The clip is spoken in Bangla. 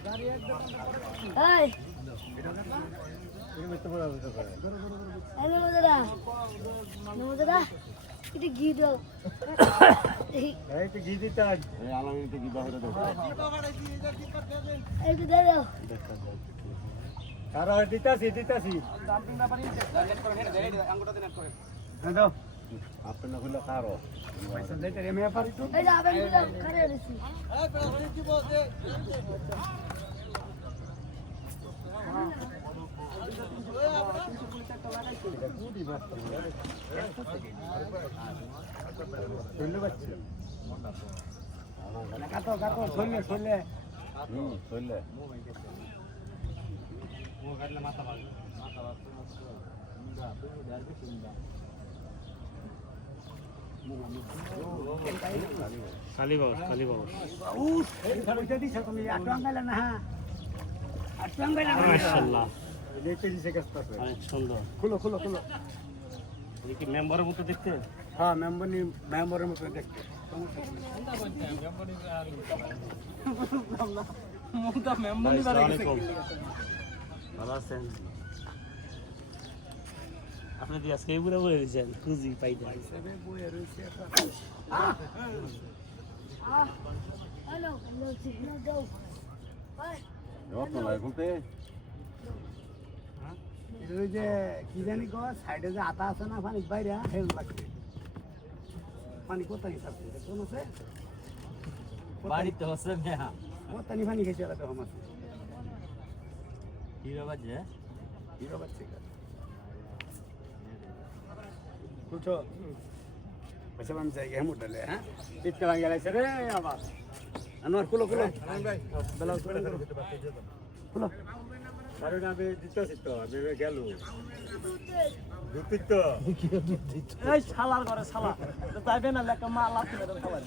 এই নমস্কার এটা ঘি দাও এই তো ঘি দিতে এই আলামিন তো ঘি বাহিরে দাও এই তো দাও কারো দিতাছি হ্যাঁ দাও আপনি না হইলে কারো পয়সা দিতে রে মে পারি তো এই যাবেন গুলো করে দিছি কাটো ছইলে খালি বাবু মাশাআল্লাহ অনেক সুন্দর খুলো এই কি মেম্বারের মতো দেখতে হ্যাঁ মেম্বারের মতো দেখতে আসসালামু আলাইকুম ভালো আছেন আপনি কি আজকে পুরো বলে দিয়েছেন খুঁজি পাইতে হ্যালো সিগন্যাল দাও ওই যে কি জানি গো সাইডে যে আতা আছে না পানি বাইরে হেল লাগছে পানি কোথায় হিসাব করে কোন আছে বাড়িতে হচ্ছে না কোথায় পানি খেতে আলাদা আমার হিরো বাজে হিরো বাচ্চা কুছো পয়সা বাম জায়গা हम उठले हैं इत करा गेला रे आवाज अनवर कुलो बेला कुलो কারণ আমি দিতেছি তো আমি গেল দুতিত এই শালার ঘরে শালা তাইবে না লেখা মা লাফি মেরে খাওয়া